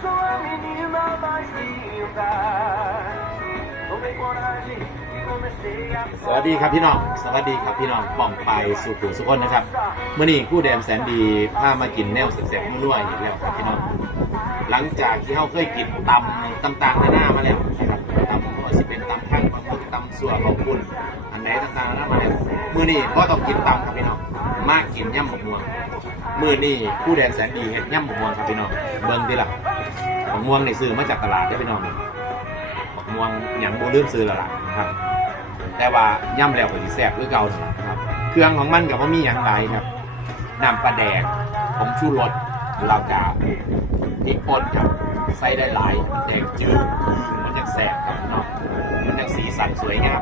sua menina mais linda. Tomei coragem e comecei a สวัสดีครับพี่น้อง สวัสดีครับพี่น้องป่องไปสู่ผู้สุขนนะครับเมื่อนี้กู้แดมแสนดีพามากินแนวแสบๆนุ่ยๆอีกแล้วครับพี่น้อง หลังจากที่เขาเคยกินตำตำต่างๆหน้ามาแล้วนะครับตำก็สิเป็นตำข้างตำตำสัวของคุณอันไหนต่างๆหน้ามาแล้วมื่อนี้ก็ต้องกินตำครับพี่น้อง มากินย่ำบักม่วง มื่อนี้กู้แดนแสนดีเฮ็ดย่ำบักม่วงครับพี่น้องเบิ่งดีล่ะบักม่วงในซื้อมาจากตลาดได้พี่น้องบักม่วงอย่างโบลืมซื้อแล้วล่ะนะครับ แต่ว่าย่ำแล้วก็สิแซ่บคือเก่านะครับ เครื่องของมันกับว่ามีอย่างไรครับน้ำปลาแดกผงชูรสเราจะพริกป่นครับใส่ได้หลายมันแดงจืดมันจะแซ่บครับเนาะมันจะสีสันสวยงาม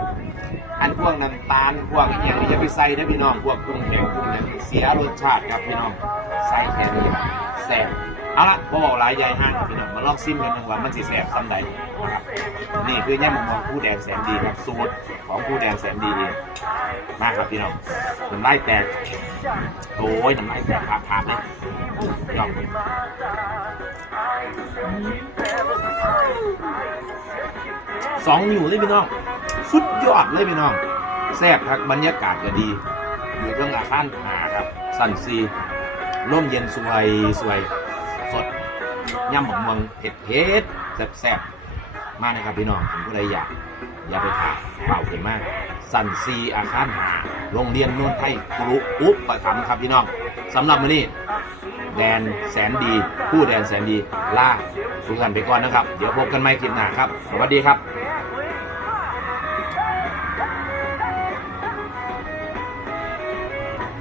อันพวกน้ำตาลพวกอหย่างนี้จะ ไปใส่ได้พี่น้องพวกกุ้งแห้งกุ้งนั้นเสียรสชาติครับพี่น้องใส่แค่นี้แซ่บเอาละบ่บอกหลายใหญ่ห้างพี่น้องมาลองซิมกันหนึ่งว่ามันสิแซ่บซ้ำใดนะครับนี่คือย่ามองผู้แดงแสนดีครับสูตรของผู้แดงแสนดีเองมากครับพี่น้องน้ำลายแตกโอ้ยน้ำลายแตกพาพาเลยยอมสองนิ้วเลยพี่น้องสุดยอดเลยพี่น้อง แซ่บครับบรรยากาศก็ดีอยู่ตรงอาคารหาครับ สันซีร่มเย็นสวยสวยสดย่ำหมกม่วงเผ็ดเผ็ดแซ่บแซ่บๆมานะครับพี่น้องผมก็เลยอยากอย่าไปขาดเปล่าเข็มมาก สันซีอาคารหาโรงเรียนโนนไทยครูอุ๊บประถมครับพี่น้องสำหรับมื้อนี้แดนแสนดี ผู้แดนแสนดีล่าทุกท่านไปก่อนนะครับ เดี๋ยวพบกันใหม่คลิปหน้าครับ สวัสดีครับ